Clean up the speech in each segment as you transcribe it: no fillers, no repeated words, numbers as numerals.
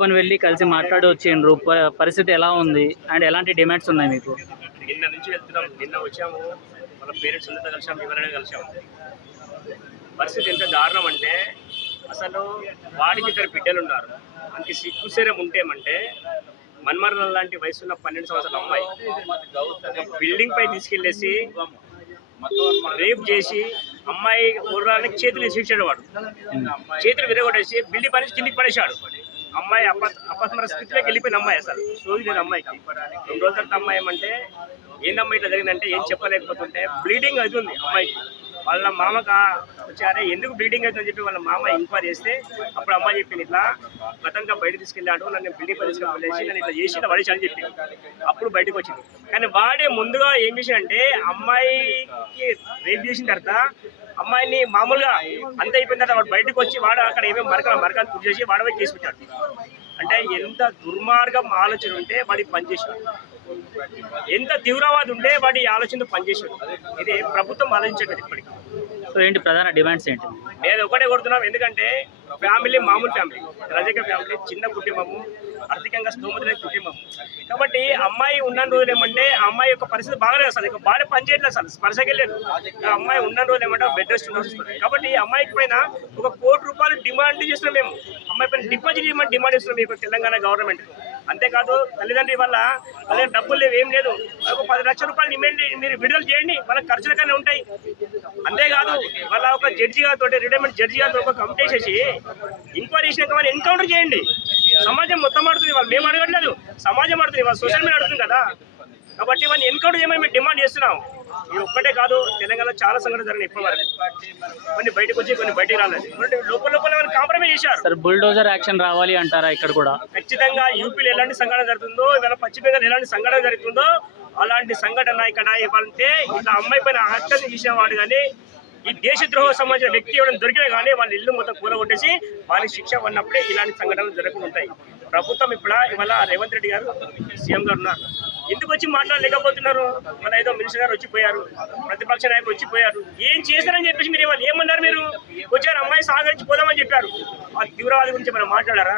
పాపను వెళ్ళి కలిసి మాట్లాడి వచ్చిండ్రు. పరిస్థితి ఎలా ఉంది అండ్ ఎలాంటి డిమాండ్స్ ఉన్నాయి మీకు? నిన్న నుంచి వెళ్తున్నాం. నిన్న వచ్చాము, వాళ్ళ పేరెంట్స్ అందరితో కలిసాము, ఎవరైనా కలిసాము. పరిస్థితి ఎంత దారుణం అంటే అసలు వాడికి 2 బిడ్డలు ఉన్నారు. మనకి సిగ్గుశరం ఉంటేమంటే మన్మరణ లాంటి వయసున్న 12 సంవత్సరాల అమ్మాయి బిల్డింగ్ పై తీసుకెళ్లేసి రేప్ చేసి అమ్మాయి ఊరానికి చేతులు శిక్షాడు. వాడు చేతులు విరగొట్టేసి బిల్డింగ్ పని కిందికి పడేశాడు. అమ్మాయి అపస్మర స్థితిలోకి వెళ్ళిపోయిన అమ్మాయి. అసలు సోది లేదు అమ్మాయికి. 2 రోజుల తర్వాత అమ్మాయి ఏమంటే ఏందమ్మా ఇట్లా జరిగిందంటే ఏం చెప్పలేకపోతుంటే బ్లీడింగ్ అవుతుంది అమ్మాయికి. వాళ్ళ మామకు వచ్చారే ఎందుకు బ్లీడింగ్ అవుతుందని చెప్పి వాళ్ళ మామ ఎంక్వైరీ చేస్తే అప్పుడు అమ్మాయి చెప్పింది ఇట్లా గతంగా బయట తీసుకెళ్ళాడు, నన్ను బిల్డింగ్ తీసుకెళ్ళేసి నన్ను ఇట్లా చేసి పడేసి అని చెప్పింది. అప్పుడు బయటకు వచ్చింది. కానీ వాడే ముందుగా ఏం చేశాడంటే అమ్మాయికి రేప్ చేసిన తర్వాత అమ్మాయిని మామూలుగా అంత అయిపోయిన తర్వాత వాడు బయటకు వచ్చి వాడు అక్కడ ఏమేమి మరకలు పూర్తి చేసి వాడవే కేసు పెట్టాడు. అంటే ఎంత దుర్మార్గం ఆలోచన ఉంటే వాడికి పనిచేసాడు, ఎంత తీవ్రవాది ఉంటే వాడి ఆలోచనతో పనిచేసాడు. ఇది ప్రభుత్వం ఆలోచించట్లేదు ఇప్పటికి. సో ఏంటి ప్రధాన డిమాండ్స్ ఏంటి? నేను ఒకటే కొడుతున్నాం. ఎందుకంటే ఫ్యామిలీ మామూలు ఫ్యామిలీ, రజక ఫ్యామిలీ, చిన్న కుటుంబము, ఆర్థికంగా స్తోమత లేని కుటుంబము. కాబట్టి అమ్మాయి ఉన్న రోజులు ఏమంటే ఆ అమ్మాయి యొక్క పరిస్థితి బాగాలేదు. అసలు ఇక బాగా పనిచేయట్లేదు, అసలు స్పర్శకెళ్ళలేదు. అమ్మాయి ఉన్న రోజులు ఏమంటే బెడ్ రెస్ట్ ఉండాల్సి వస్తుంది. కాబట్టి అమ్మాయికి పైన ₹1 కోటి డిమాండ్ చేస్తున్నాం మేము. అమ్మాయి పైన డిపాజిట్ చేయమని డిమాండ్ చేస్తున్నాం మీకు తెలంగాణ గవర్నమెంట్. అంతేకాదు తల్లిదండ్రి వల్ల వాళ్ళ డబ్బులు లేవు, ఏం లేదు, ఒక ₹10 లక్షలు డిమాండ్ మీరు విడుదల చేయండి, వాళ్ళ ఖర్చుల కన్నా ఉంటాయి. అంతేకాదు వాళ్ళ ఒక జడ్జి గారితో, రిటైర్మెంట్ జడ్జి గారితో ఒక కమిటీ చేసి ఎంక్వైరీ చేసినాక వాళ్ళు ఎన్కౌంటర్ చేయండి. సమాజం మొత్తం ఆడుతుంది, వాళ్ళు మేము అడగట్లేదు, సమాజం ఆడుతుంది, వాళ్ళు సోషల్ మీడియా అడుగుతుంది కదా. కాబట్టి వాళ్ళని ఎన్కౌంటర్ చేయమని మేము డిమాండ్ చేస్తున్నాం. ఇది ఒక్కటే కాదు, తెలంగాణలో చాలా సంఘటనలు జరిగినాయి ఇప్పటి వరకు. కొన్ని బయటకు వచ్చి కొన్ని బయటకు రాలేదు. లోపల కాంప్రమైజ్ చేశారు. సార్ బుల్డోజర్ యాక్షన్ రావాలి అంటారా? ఇక్కడ కూడా ఖచ్చితంగా యూపీలో ఎలాంటి సంఘటన జరుగుతుందో, ఇవాళ పశ్చిమ బెంగాల్ ఎలాంటి సంఘటన జరుగుతుందో అలాంటి సంఘటన ఇక్కడ ఇవ్వాలంటే ఇట్లా అమ్మాయి పైన హత్యను చేసిన వాడు కానీ ఈ దేశద్రోహ సంబంధించిన వ్యక్తి ఎవరైనా దొరికినా కానీ వాళ్ళ ఇల్లు మొత్తం కూలగొట్టేసి వారికి శిక్ష పడినప్పుడే ఇలాంటి సంఘటనలు జరగకుండా ఉంటాయి. ప్రభుత్వం ఇవాళ రేవంత్ రెడ్డి గారు సీఎం గారు ఉన్నారు, ఎందుకు వచ్చి మాట్లాడలేకపోతున్నారు? మన ఏదో మినిస్టర్ గారు వచ్చిపోయారు, ప్రతిపక్ష నాయకులు వచ్చిపోయారు, ఏం చేశారని చెప్పేసి మీరు ఇవాళ ఏమన్నారు? మీరు వచ్చారు అమ్మాయి సాగరించి పోదామని చెప్పారు. ఆ తీవ్రవాది గురించి మనం మాట్లాడారా?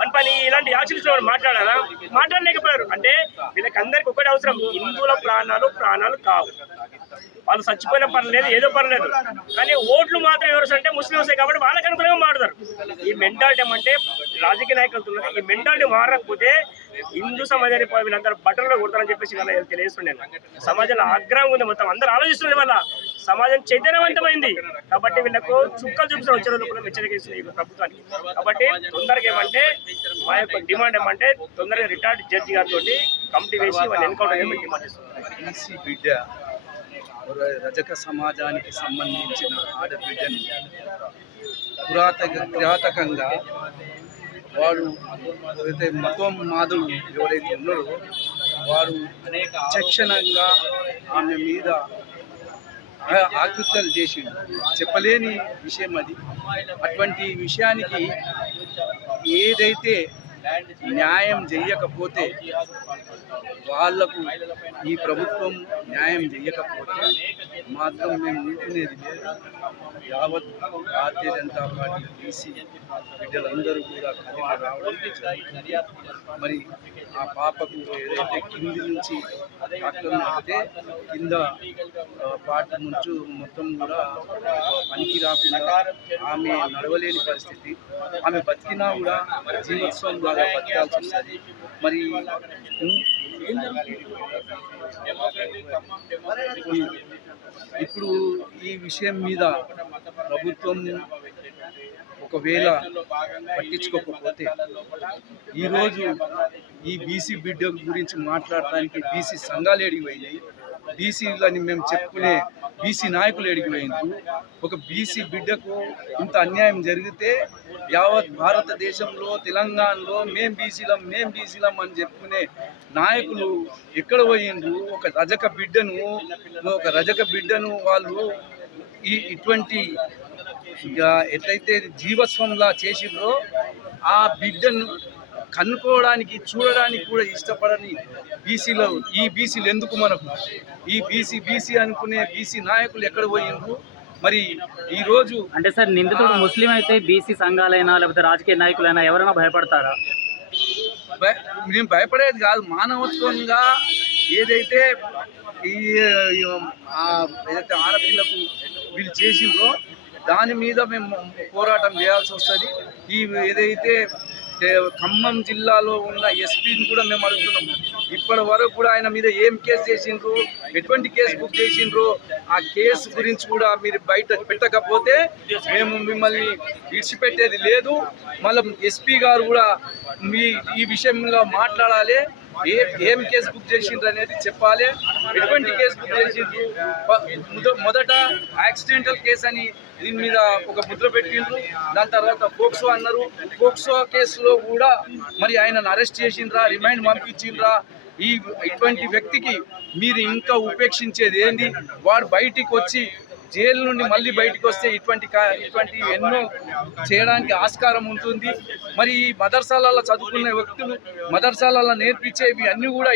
మన పని ఇలాంటి యాక్సిడెంట్స్ మాట్లాడారా? మాట్లాడలేకపోయారు. అంటే వీళ్ళకి అందరికి ఒకటి అవసరం, హిందువుల ప్రాణాలు కావు. వాళ్ళు చచ్చిపోయిన పర్లేదు, ఏదో పర్లేదు, కానీ ఓట్లు మాత్రం ఎవరు అంటే ముస్లింసే కాబట్టి వాళ్ళకి అనుకూలంగా మాట్లాడతారు. ఈ మెంటాలిటీ ఏమంటే రాజకీయ నాయకులతో ఈ మెంటాలిటీ మారకపోతే హిందూ సమాజాన్ని వీళ్ళందరూ బట్టల్లో కొడతారని చెప్పేసి వాళ్ళ తెలియజేస్తున్నాను. సమాజంలో ఆగ్రహం ఉంది, మొత్తం అందరూ ఆలోచిస్తున్నారు. వల్ల సమాజం చైతన్యవంతమైంది కాబట్టి వీళ్ళకు చుక్కలు చూపిన వచ్చే రోజులు కూడా హెచ్చరిక ఇస్తుంది ప్రభుత్వానికి. కాబట్టి తొందరగా ఏమంటే మా యొక్క డిమాండ్ ఏమంటే తొందరగా రిటైర్డ్ జడ్జి గారితో కమిటీ వేసి వాళ్ళు ఎన్కౌంటర్ చేయమని డిమాండ్ చేస్తున్నారు. రజక సమాజానికి సంబంధించిన ఆడబిడ్డని కిరాతకంగా వాడు ఎవరైతే మతం మాధులు ఎవరైతే ఉన్నారో వారు విచక్షణంగా ఆమె మీద ఆకృత్యాలు చేసి చెప్పలేని విషయం అది. అటువంటి విషయానికి ఏదైతే న్యాయం చేయకపోతే వాళ్లకు ఈ ప్రభుత్వం న్యాయం చేయకపోతే మాత్రం మేము ఊరుకునేది లేదు. యావత్ భారతీయ జనతా పార్టీ బీసీ బిడ్డలందరూ కూడా కలిగి రావడం జరుగుతుంది. మరి ఆ పాపకు ఏదైతే కింది నుంచి డాక్టర్ నడితే కింద పార్టీ నుంచి మొత్తం కూడా పనికి రాకుండా ఆమె నడవలేని పరిస్థితి, ఆమె బతికినా కూడా జీవోత్సవం లాగా బతకాల్సి వస్తుంది. మరి ఇప్పుడు ఈ విషయం మీద ప్రభుత్వం ఒకవేళ పట్టించుకోకపోతే ఈరోజు ఈ బీసీ బిడ్డ గురించి మాట్లాడటానికి బీసీ సంఘాలు ఎడిగిపోయినాయి, బీసీలని మేము చెప్పుకునే బీసీ నాయకులు ఎడిగిపోయినారు. ఒక బీసీ బిడ్డకు ఇంత అన్యాయం జరిగితే యావత్ భారతదేశంలో తెలంగాణలో మేం బీసీలం అని చెప్పుకునే నాయకులు ఎక్కడ పోయిండ్రు? ఒక రజక బిడ్డను వాళ్ళు ఇటువంటి ఎట్లయితే జీవస్వంలా చేసిండ్రో ఆ బిడ్డను కన్నుకోవడానికి చూడడానికి కూడా ఇష్టపడని ఈ బీసీలు ఎందుకు మనకు? ఈ బీసీ అనుకునే బీసీ నాయకులు ఎక్కడ పోయిండ్రు? మరి ఈ రోజు అంటే సార్ నిందితుడు ముస్లిం అయితే బీసీ సంఘాలైనా లేకపోతే రాజకీయ నాయకులైనా ఎవరైనా భయపడతారా? మేము భయపడేది కాదు, మానవత్వంగా ఏదైతే ఈ ఏదైతే ఆడపిల్లకు వీళ్ళు చేసిండ్రో దాని మీద మేము పోరాటం చేయాల్సి వస్తుంది. ఈ ఏదైతే ఖమ్మం జిల్లాలో ఉన్న ఎస్పీని కూడా మేము అడుగుతున్నాము, ఇప్పటి వరకు కూడా ఆయన మీద ఏం కేసు చేసిండ్రు, ఎటువంటి కేసు బుక్ చేసిండ్రు, ఆ కేసు గురించి కూడా మీరు బయట పెట్టకపోతే మేము మిమ్మల్ని విడిచిపెట్టేది లేదు. మళ్ళీ ఎస్పీ గారు కూడా ఈ విషయంలో మాట్లాడాలి, ఏం కేసు బుక్ చేసిండ్రు అనేది చెప్పాలి, ఎటువంటి కేసు బుక్ చేసిండ్రు. మొదట యాక్సిడెంటల్ కేసు అని దీని మీద ఒక ముద్ర పెట్టిండ్రు, దాని తర్వాత పోక్సో అన్నారు. పోక్సో కేసులో కూడా మరి ఆయనను అరెస్ట్ చేసిండ్రా, రిమైండ్ పంపించిండ్రా. ఇటువంటి వ్యక్తికి మీరు ఇంకా ఉపేక్షించేది ఏంది? వాడు బయటికి వచ్చి జైలు నుండి మళ్ళీ బయటకు వస్తే ఇటువంటి ఎన్నో చేయడానికి ఆస్కారం ఉంటుంది. మరి ఈ మదర్సాలలో చదువుకున్న వ్యక్తులు మదర్సాలలో నేర్పించేవి అన్నీ కూడా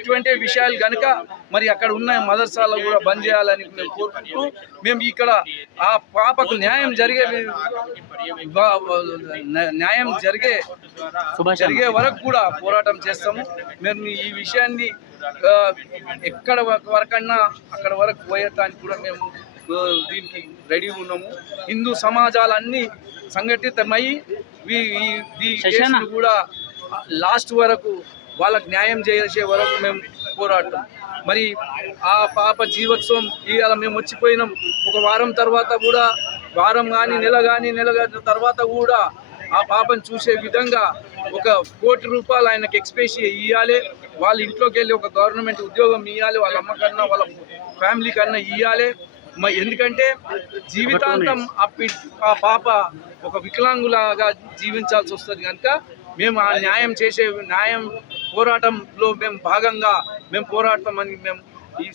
ఇటువంటి విషయాలు కనుక మరి అక్కడ ఉన్న మదర్సాలో కూడా బంద్ చేయాలని మేము కోరుకుంటూ, మేము ఇక్కడ ఆ పాపకు న్యాయం జరిగే వరకు కూడా పోరాటం చేస్తాము. మేము ఈ విషయాన్ని ఎక్కడ వరకన్నా అక్కడ వరకు పోయటానికి కూడా మేము దీనికి రెడీ ఉన్నాము. హిందూ సమాజాలన్నీ సంఘటితమై ఈ కేసును కూడా లాస్ట్ వరకు వాళ్ళకు న్యాయం చేసే వరకు మేము పోరాడతాం. మరి ఆ పాప జీవోత్సవం ఇవాళ మేము వచ్చిపోయినాం. ఒక వారం తర్వాత కూడా, వారం కానీ నెల తర్వాత కూడా ఆ పాపను చూసే విధంగా ₹1 కోటి ఆయనకు ఎక్స్‌పేషియా ఇవ్వాలి. వాళ్ళ ఇంట్లోకి వెళ్ళి ఒక గవర్నమెంట్ ఉద్యోగం ఇవ్వాలి, వాళ్ళ అమ్మ కన్నా వాళ్ళ ఫ్యామిలీ కన్నా ఇవ్వాలి. ఎందుకంటే జీవితాంతం ఆ పాప ఒక వికలాంగులాగా జీవించాల్సి వస్తుంది కనుక మేము ఆ న్యాయం పోరాటంలో మేము భాగంగా మేము పోరాడతామని మేము ఈ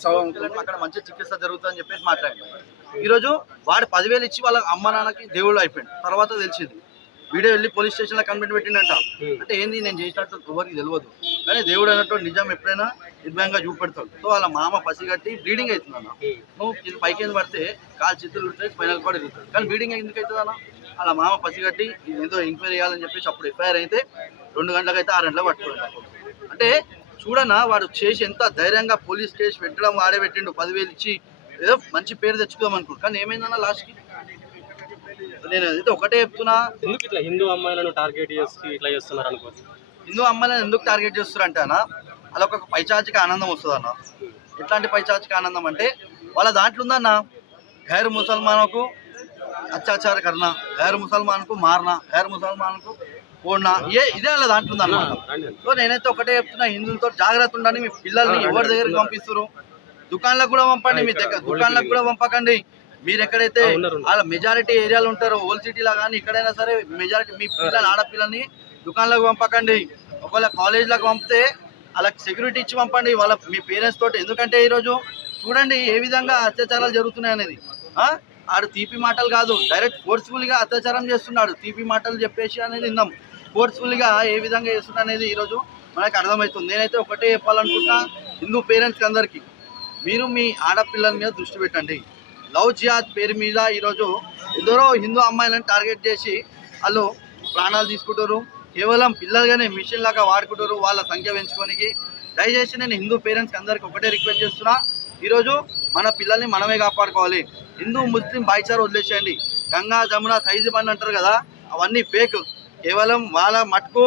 అక్కడ మంచి చికిత్స జరుగుతుందని చెప్పేసి మాట్లాడాం. ఈరోజు వాడు 10,000 ఇచ్చి వాళ్ళ అమ్మ నాన్నకి దేవుళ్ళు అయిపోయింది. తర్వాత తెలిసింది వీడియో వెళ్ళి పోలీస్ స్టేషన్లో కంప్లైంట్ పెట్టిండంట. అంటే ఏంది, నేను చేసినట్టు ఎవరికి తెలియదు, కానీ దేవుడు అన్నట్టు నిజం ఎప్పుడైనా నిర్భయంగా చూపెడతాడు. సో వాళ్ళ మామ పసిగట్టి బ్లీడింగ్ అవుతుంది అన్న. నువ్వు పైకి పడితే కాలు చేతులు ఉంటాయి, స్పైనల్ కార్డ్ ఇరుగుతుంది, కానీ బ్లీడింగ్ ఎందుకు అవుతుంది అన్న? వాళ్ళ మామ పసిగట్టి ఏదో ఎంక్వైరీ చేయాలని చెప్పేసి అప్పుడు ఎఫ్ఐఆర్ అయితే 2 గంటలకు అయితే 6 గంటలకు పట్టుకోండి. అంటే చూడన్నా వాడు చేసి ఎంత ధైర్యంగా పోలీస్ కేసు పెట్టడం వాడే పెట్టిండు. 10,000 ఇచ్చి ఏదో మంచి పేరు తెచ్చుకోదాం అనుకుంటు, కానీ ఏమైందన్న లాస్ట్కి నేను అయితే ఒకటే చెప్తున్నా, ఎందుకు ఇట్లా హిందూ అమ్మాయిలను టార్గెట్ చేసి ఇట్లా చేస్తున్నారు అనుకో. హిందూ అమ్మాయిలను ఎందుకు టార్గెట్ చేస్తున్నారు అంటే అన్న, అలా ఒక పైచాచిక ఆనందం వస్తుంది అన్న. ఎట్లాంటి పైచాచిక ఆనందం అంటే వాళ్ళ దాంట్లో ఉందన్న, గైర్ ముసల్మాన్కు అత్యాచార కర్ణ, గైర్ ముసల్మాన్కు మారనా, గైర్ ముసల్మాన్కు ఓడినా, ఇదే వాళ్ళ దాంట్లో ఉందన్నమాట. సో నేనైతే ఒకటే చెప్తున్నా, హిందువులతో జాగ్రత్త ఉండండి. మీ పిల్లల్ని ఎవరి దగ్గరికి పంపిస్తారు, దుకాణాలకు కూడా పంపండి, మీ దగ్గర దుకాణాలకు కూడా పంపకండి. మీరు ఎక్కడైతే వాళ్ళ మెజారిటీ ఏరియాలు ఉంటారో, ఓల్డ్ సిటీలో కానీ ఎక్కడైనా సరే మెజారిటీ మీ పిల్లలు ఆడపిల్లల్ని దుకాణాలకు పంపకండి. ఒకవేళ కాలేజీలకు పంపితే వాళ్ళకి సెక్యూరిటీ ఇచ్చి పంపండి మీ పేరెంట్స్ తోటి. ఎందుకంటే ఈరోజు చూడండి ఏ విధంగా అత్యాచారాలు జరుగుతున్నాయి అనేది. ఆడు తీపి మాటలు కాదు, డైరెక్ట్ ఫోర్స్ఫుల్గా అత్యాచారం చేస్తున్నాడు. తీపి మాటలు చెప్పేసి అనేది విందాం, ఫోర్స్ఫుల్గా ఏ విధంగా చేస్తున్నా అనేది ఈరోజు మనకు అర్థమవుతుంది. నేనైతే ఒకటే చెప్పాలనుకుంటున్నా, హిందూ పేరెంట్స్కి అందరికీ, మీరు మీ ఆడపిల్లల మీద దృష్టి పెట్టండి. లవ్ జిహాద్ పేరు మీద ఈరోజు ఎందరో హిందూ అమ్మాయిలను టార్గెట్ చేసి వాళ్ళు ప్రాణాలు తీసుకుంటారు. కేవలం పిల్లలుగానే మిషన్ లాగా వాడుకుంటారు వాళ్ళ సంఖ్య పెంచుకోనికి. దయచేసి నేను హిందూ పేరెంట్స్కి అందరికీ ఒకటే రిక్వెస్ట్ చేస్తున్నా, ఈరోజు మన పిల్లల్ని మనమే కాపాడుకోవాలి. హిందూ ముస్లిం భాయిచారా వదిలేసేయండి. గంగా జమున తైజిబండ్ అంటారు కదా, అవన్నీ ఫేక్. కేవలం వాళ్ళ మటుకు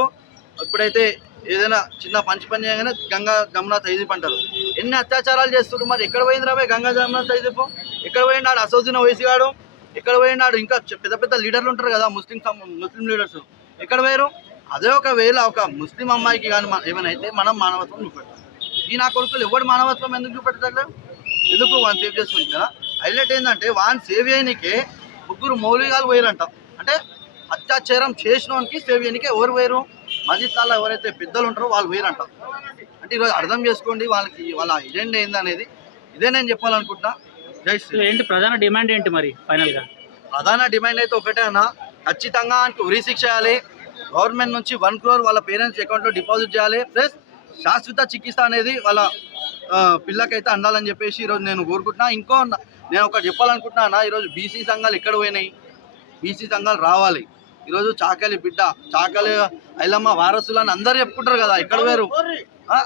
ఇప్పుడైతే ఏదైనా చిన్న పని చేయగానే గంగా జమున తైజిబ్ అంటారు. ఎన్ని అత్యాచారాలు చేస్తున్నారు. మరి ఎక్కడ పోయింది రాబోయే గంగా జమున తైజిబ్? ఎక్కడ పోయినాడు అసౌద్దీన్ ఓవైసీ గాడు? ఎక్కడ పోయినాడు? ఇంకా పెద్ద లీడర్లు ఉంటారు కదా ముస్లిం లీడర్స్, ఎక్కడ పోయారు? అదే ఒకవేళ ఒక ముస్లిం అమ్మాయికి కానీ ఏమైనా అయితే మనం మానవత్వం చూపెడతాం. ఈ నా కొడుకులు ఎవరు మానవత్వం ఎందుకు చూపెట్టట్లేదు? ఎందుకు వాడిని సేవ్ చేసుకుంది కదా. హైలైట్ ఏంటంటే వాడిని సేవ్ చేయడానికే 3 మౌలిగాలు పోయారంట. అంటే అత్యాచారం చేసినోనికి సేవ్ చేయడానికే ఎవరు పోయారు? మస్జిద్లలో ఎవరైతే పెద్దలు ఉంటారో వాళ్ళు పోయారంట. అంటే ఈరోజు అర్థం చేసుకోండి వాళ్ళ ఎజెండా ఏందనేది. ఇదే నేను చెప్పాలనుకుంటున్నా. జై శ్రీ. ఏంటి ప్రధాన డిమాండ్ ఏంటి మరి ఫైనల్గా? ప్రధాన డిమాండ్ అయితే ఒకటే అన్న, ఖచ్చితంగా ఉరి శిక్ష చేయాలి. గవర్నమెంట్ నుంచి 1 crore వాళ్ళ పేరెంట్స్ అకౌంట్లో డిపాజిట్ చేయాలి. ప్లస్ శాశ్వత చికిత్స అనేది వాళ్ళ పిల్లకైతే అందాలని చెప్పేసి ఈరోజు నేను కోరుకుంటున్నా. నేను ఒకటి చెప్పాలనుకుంటున్నా, ఈరోజు బీసీ సంఘాలు ఎక్కడ పోయినాయి? బీసీ సంఘాలు రావాలి. ఈరోజు చాకలి బిడ్డ, చాకలి ఐలమ్మ వారసులు అని అందరు చెప్పుకుంటారు కదా, ఎక్కడ వేరు.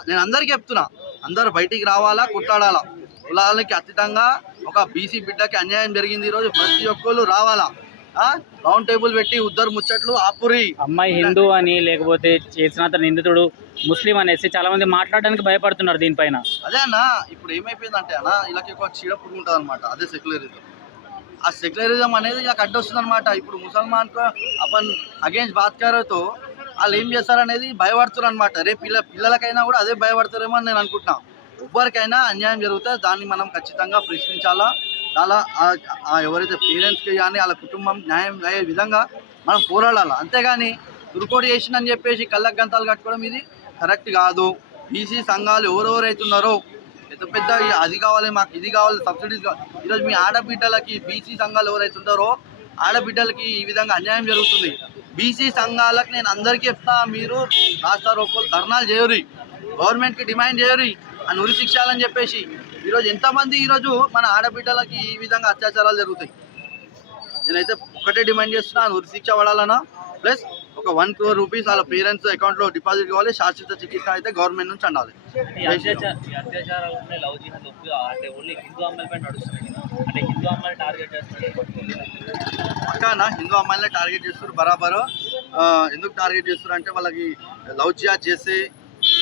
నేను అందరికీ చెప్తున్నా, అందరు బయటికి రావాలా, కొట్లాడాలా. కులాలకి అతీతంగా ఒక బీసీ బిడ్డకి అన్యాయం జరిగింది. ఈరోజు ప్రతి ఒక్కళ్ళు రావాలా, రౌండ్ టేబుల్ పెట్టి ఉద్దరు ముచ్చట్లు ఆపురి. అమ్మాయి హిందూ అని లేకపోతే చేసిన అతను నిందితుడు ముస్లిం అనేసి చాలా మంది మాట్లాడడానికి భయపడుతున్నారు దీనిపైన. అదే అన్న, ఇప్పుడు ఏమైపోయిందంటే అన్న, వీళ్ళకి ఒక చీడ పురుగు ఉంటుంది అనమాట, అదే సెక్యులరిజం. ఆ సెక్యులరిజం అనేది ఇలా అడ్డొస్తుంది అనమాట. ఇప్పుడు ముసల్మాన్ అపన్ అగేన్స్ట్ బాత్కారతో వాళ్ళు ఏం చేస్తారనేది భయపడుతున్నారు అనమాట. రేపు పిల్లలకైనా కూడా అదే భయపడతారేమో అని నేను అనుకుంటున్నాను. ఎవరికైనా అన్యాయం జరిగితే దాన్ని మనం ఖచ్చితంగా ప్రశ్నించాలా. చాలా ఎవరైతే పేరెంట్స్కి కానీ వాళ్ళ కుటుంబం న్యాయం అయ్యే విధంగా మనం పోరాడాలి. అంతేగాని దుర్కోడి చేసిందని చెప్పేసి కళ్ళకు గంతాలు కట్టుకోవడం ఇది కరెక్ట్ కాదు. బీసీ సంఘాలు ఎవరెవరైతున్నారో పెద్ద పెద్ద అది కావాలి, మాకు ఇది కావాలి, సబ్సిడీస్ కావాలి. ఈరోజు మీ ఆడబిడ్డలకి బీసీ సంఘాలు ఎవరైతే ఉంటారో ఆడబిడ్డలకి ఈ విధంగా అన్యాయం జరుగుతుంది. బీసీ సంఘాలకు నేను అందరికీ చెప్తా, మీరు రాష్ట్ర రూపాయలు ధర్నాలు చేయరు, గవర్నమెంట్కి డిమాండ్ చేయరు అని ఉరి శిక్షాలని చెప్పేసి. ఈరోజు ఎంతమంది ఈరోజు మన ఆడబిడ్డలకి ఈ విధంగా అత్యాచారాలు జరుగుతాయి. నేనైతే ఒకటే డిమాండ్ చేస్తున్నా, ఉరి శిక్ష పడాలన్నా, ప్లస్ ఒక 1 crore రూపీస్ వాళ్ళ పేరెంట్స్ అకౌంట్లో డిపాజిట్ కావాలి. శాశ్వత చికిత్స అయితే గవర్నమెంట్ నుంచి అండాలి. పక్కానా హిందూ అమ్మాయిలనే టార్గెట్ చేస్తారు బరాబరు. ఎందుకు టార్గెట్ చేస్తారు అంటే వాళ్ళకి లవ్ జిహాద్ చేస్తే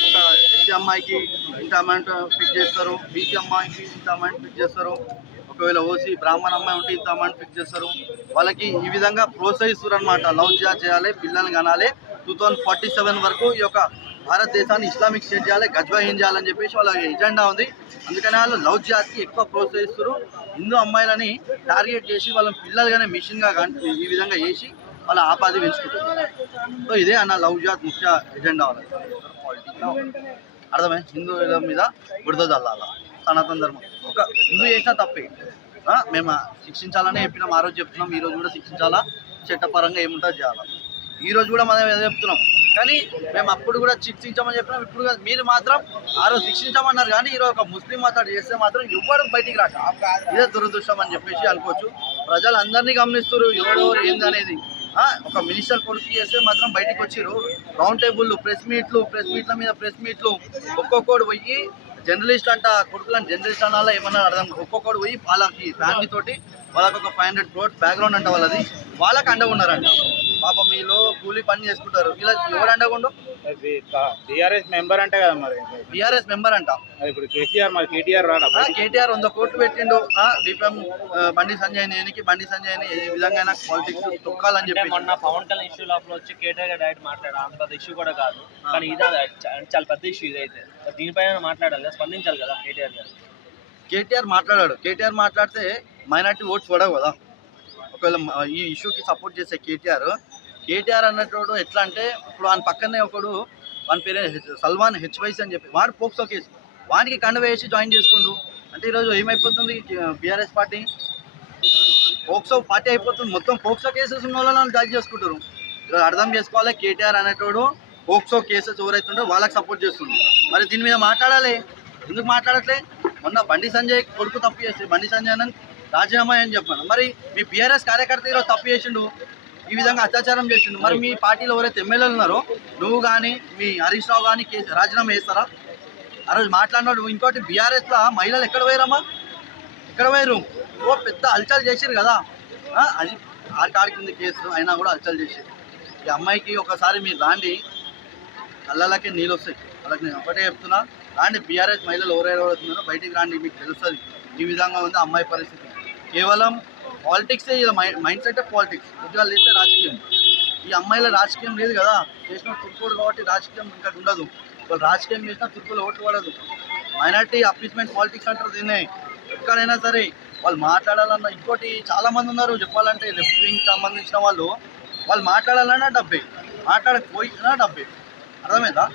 ఒక ఎస్సీ అమ్మాయికి ఇంత అమౌంట్ ఫిక్స్ చేస్తారు, బీసీ అమ్మాయికి ఇంత అమౌంట్ ఫిక్స్ చేస్తారు, ఒకవేళ ఓసీ బ్రాహ్మణ అమ్మాయి ఉంటే ఇంత అమౌంట్ ఫిక్స్ చేస్తారు. వాళ్ళకి ఈ విధంగా ప్రోత్సహిస్తారు అనమాట. లవ్ జిహాద్ చేయాలి, పిల్లల్ని కనాలి, 2047 వరకు ఈ యొక్క భారతదేశాన్ని ఇస్లామిక్ స్టేట్ చేయాలి, గజ్వాహీన్ చేయాలని చెప్పేసి వాళ్ళ ఎజెండా ఉంది. అందుకని వాళ్ళు లవ్ జిహాద్కి ఎక్కువ ప్రోత్సహిస్తారు. హిందూ అమ్మాయిలని టార్గెట్ చేసి వాళ్ళ పిల్లలుగానే మిషన్గా ఈ విధంగా చేసి వాళ్ళ ఆపాది పెంచుకుంటారు. సో ఇదే అన్న లవ్ జిహాద్ ముఖ్య ఎజెండా వాళ్ళకి. అర్థమే, హిందువుల మీద బురద చల్లాల సనాతన ధర్మం. ఒక హిందూ చేసినా తప్పే, మేము శిక్షించాలని చెప్పినాం, ఆ రోజు చెప్తున్నాం, ఈరోజు కూడా శిక్షించాలా, చట్టపరంగా ఏముంటుందో చేయాలా. ఈరోజు కూడా మనం ఏదో చెప్తున్నాం, కానీ మేము అప్పుడు కూడా శిక్షించామని చెప్పినాం. ఇప్పుడు మీరు మాత్రం ఆ రోజు శిక్షించామన్నారు, కానీ ఈరోజు ఒక ముస్లిం అతడు చేస్తే మాత్రం ఎవ్వరు బయటికి రాక ఇదే దురదృష్టం అని చెప్పేసి అనుకోవచ్చు. ప్రజలందరినీ గమనిస్తారు ఎవరెవరు ఏంది అనేది. ఒక మినిస్టర్ కొడుకు చేస్తే మాత్రం బయటికి వచ్చిరు, రౌండ్ టేబుల్, ప్రెస్ మీట్ల మీద ప్రెస్ మీట్లు, ఒక్కొక్కడు పోయి జర్నలిస్ట్ అంట, కొడుకులను జర్నలిస్ట్ అనాలా ఏమన్నా అర్థం. ఒక్కొక్కడు పోయి వాళ్ళకి ఫ్యామిలీ తోటి వాళ్ళకి ఒక 500 crores బ్యాక్గ్రౌండ్ అంట వాళ్ళది, వాళ్ళకి అండగా ఉన్నారంట. పాపం మీలో కూలీ పని చేసుకుంటారు, వీళ్ళకి ఎవరు అండగా ఉండు? టీఆర్ఎస్ మెంబర్ అంటే కదా, మరి టీఆర్ఎస్ మెంబర్ అంట. ఇప్పుడు కేసీఆర్, మరి కేటీఆర్ రాడా? కేటీఆర్ 100 కోట్లు పెట్టిండు డిపిఎం బండి సంజయ్ని ఏ విధంగా పాలిటిక్స్ తొక్కాలని చెప్పి. మొన్న పవన్ కళ్యాణ్ ఇష్యూ లోపల వచ్చి కేటీఆర్ గారు డైరెక్ట్ మాట్లాడారు, అంత పెద్ద ఇష్యూ కూడా కాదు, కానీ ఇది చాలా పెద్ద ఇష్యూ ఇదైతే. దీనిపైన మాట్లాడాలి, స్పందించాలి కదా కేటీఆర్ గారు. కేటీఆర్ మాట్లాడాడు, కేటీఆర్ మాట్లాడితే మైనార్టీ ఓట్స్ పడవు కదా. ఒకవేళ ఈ ఇష్యూకి సపోర్ట్ చేసే కేటీఆర్ అన్నట్టు ఎట్లా అంటే, ఇప్పుడు ఆయన పక్కనే ఒకడు, వాని పేరు సల్మాన్ హెచ్వైసీ అని చెప్పి, వాడు పోక్సో కేసు, వానికి కండ వేసి జాయిన్ చేసుకుండు. అంటే ఈరోజు ఏమైపోతుంది, బీఆర్ఎస్ పార్టీ పోక్సో పార్టీ అయిపోతుంది. మొత్తం పోక్సో కేసెస్ ఉన్న వాళ్ళని జాయిన్ చేసుకుంటారు. ఈరోజు అర్థం చేసుకోవాలి, కేటీఆర్ అనేటోడు పోక్సో కేసెస్ ఎవరైతుండో వాళ్ళకి సపోర్ట్ చేస్తుంది. మరి దీని మీద మాట్లాడాలి, ఎందుకు మాట్లాడట్లే? మొన్న బండి సంజయ్ కొడుకు తప్పు చేస్తే బండి సంజయ్ అని రాజీనామా అని చెప్పాను. మరి మీ బీఆర్ఎస్ కార్యకర్త ఈరోజు తప్పు చేసిండు, ఈ విధంగా అత్యాచారం చేసిండు. మరి మీ పార్టీలో ఎవరైతే ఎమ్మెల్యేలు ఉన్నారో, నువ్వు కానీ మీ హరీష్ రావు కానీ రాజీనామా చేస్తారా? ఆ రోజు మాట్లాడినాడు. ఇంకోటి బీఆర్ఎస్లో మహిళలు ఎక్కడ పోయారమ్మా, ఎక్కడ పోయారు? ఓ పెద్ద అల్చల్ చేసారు కదా, అది ఆడికి ఉంది కేసు, అయినా కూడా అల్చల్ చేసారు. ఈ అమ్మాయికి ఒకసారి మీరు రాండి, కళ్ళకి నీళ్ళు వస్తాయి. వాళ్ళకి నేను ఒకటే చెప్తున్నా, రాండి, బీఆర్ఎస్ మహిళలు ఎవరెవరు అవుతున్నారో బయటికి రాండి, మీకు తెలుస్తుంది ఈ విధంగా ఉంది అమ్మాయి పరిస్థితి. కేవలం పాలిటిక్సే, ఇలా మైండ్ సెట్ పాలిటిక్స్. ఉద్యోగాలు చేస్తే రాజకీయం. ఈ అమ్మాయిల రాజకీయం లేదు కదా, చేసిన తుర్కోడు కాబట్టి రాజకీయం ఇంకా ఉండదు. వాళ్ళు రాజకీయం చేసినా తుర్కోలు ఓట్లు పడదు. మైనార్టీ అప్లీస్మెంట్ పాలిటిక్స్ అంటారు దీన్నే. ఎక్కడైనా సరే వాళ్ళు మాట్లాడాలన్నా, ఇంకోటి చాలామంది ఉన్నారు చెప్పాలంటే, లెఫ్ట్ వింగ్ సంబంధించిన వాళ్ళు మాట్లాడాలన్నా డబ్బే, మాట్లాడకపోయినా డబ్బే. అర్థమైందా?